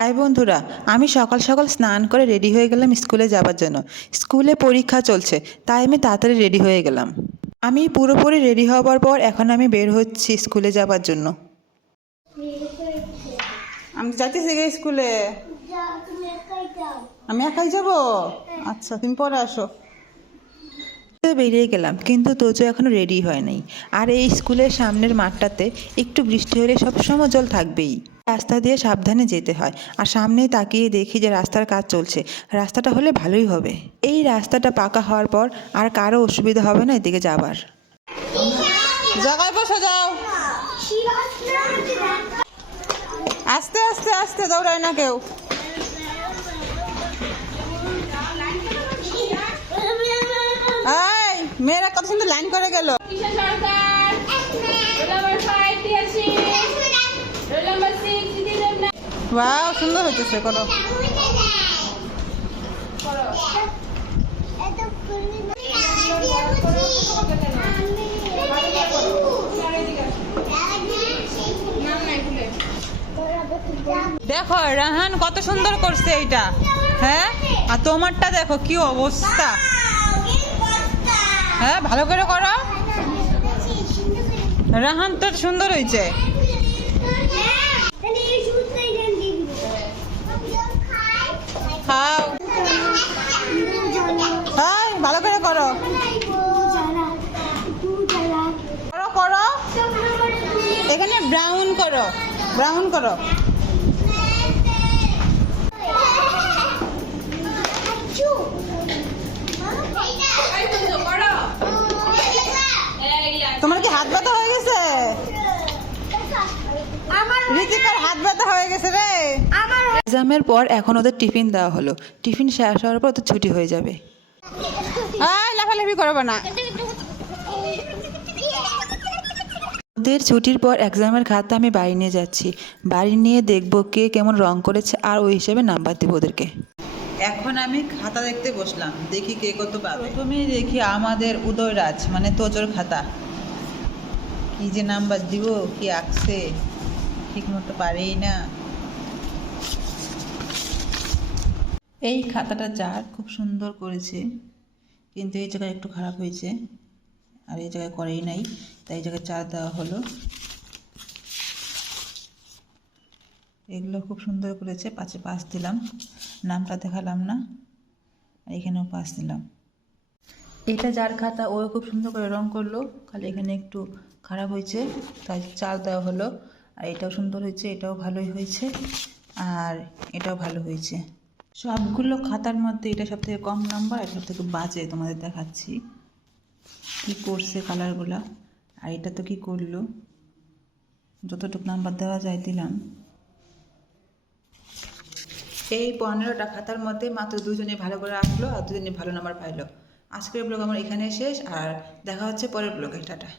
High বন্ধুরা আমি সকাল সকাল স্নান করে রেডি হয়ে গেলাম স্কুলে যাওয়ার জন্য। স্কুলে পরীক্ষা চলছে তাই আমি তাড়াতাড়ি রেডি হয়ে গেলাম। আমি পুরোপুরি রেডি হওয়ার পর এখন আমি বের হচ্ছি স্কুলে যাওয়ার জন্য। আমি যাচ্ছি গে স্কুলে। আমি একাই যাব? আচ্ছা তুমি পরে আসো। বেরিয়ে গেলাম, কিন্তু তোজো এখনও রেডি হয় নাই। আর এই স্কুলের সামনের মাঠটাতে একটু বৃষ্টি হলে সবসময় জল থাকবেই। রাস্তা দিয়ে সাবধানে যেতে হয়, আর সামনেই তাকিয়ে দেখি যে রাস্তার কাজ চলছে। রাস্তাটা হলে ভালোই হবে। এই রাস্তাটা পাকা হওয়ার পর আর কারও অসুবিধা হবে না এদিকে যাবার। জায়গায় বসে যাও। আস্তে আস্তে আস্তে দৌড়ায় না কেউ। মেয়েরা কত সুন্দর লাইন করে গেল। ওয়াও সুন্দর হচ্ছে করো দেখো রাহান কত সুন্দর করছে এইটা। হ্যাঁ? আর তোমারটা দেখো কি অবস্থা। হ্যাঁ ভালো করে করো। রাহান তো সুন্দর হয়েছে। হ্যাঁ ভালো করে করো। করো করো। এখানে ব্রাউন করো ব্রাউন করো। এক্সামের পর এখন ওদের টিফিন দেওয়া হলো। টিফিন শেষ হওয়ার পর ওদের ছুটি হয়ে যাবে। লাফালাফি করব না। ওদের ছুটির পর এক্সামের খাতা আমি বাড়ি নিয়ে যাচ্ছি। বাড়ি নিয়ে দেখব কে কেমন রং করেছে আর ওই হিসেবে নাম্বার দেবো ওদেরকে। এখন আমি খাতা দেখতে বসলাম দেখি কে কত পাবে। প্রথমেই দেখি আমাদের উদয়রাজ মানে তোজোর খাতা। কি যে নাম্বার দিব কি আঁকছে ঠিক মতো পারেই না। এই খাতাটা যার খুব সুন্দর করেছে, কিন্তু এই জায়গায় একটু খারাপ হয়েছে, আর এই জায়গায় করেই নাই, তাই এই জায়গায় চার দেওয়া হলো। এগুলো খুব সুন্দর করেছে পাঁচে পাঁচ দিলাম, নামটা দেখালাম না, আর এখানেও পাঁচ দিলাম। এটা যার খাতা, ও খুব সুন্দর করে রং করল, খালি এখানে একটু খারাপ হয়েছে, তাই চার দেওয়া হলো, আর এটাও সুন্দর হয়েছে, এটাও ভালোই হয়েছে, আর এটাও ভালো হয়েছে। সবগুলো খাতার মধ্যে এটা সব থেকে কম নাম্বার এটা সব থেকে বাজে তোমাদের দেখাচ্ছি। কি করছে কালারগুলা আর এটা তো কি করল? যতটুকু নাম্বার দেওয়া যায় দিলাম। এই পনেরোটা খাতার মধ্যে মাত্র দুজনে ভালো করে আঁকলো আর দুজনে ভালো নাম্বার পাইলো। আজকের ব্লগ আমার এখানে শেষ আর দেখা হচ্ছে পরের ব্লগে টাটা।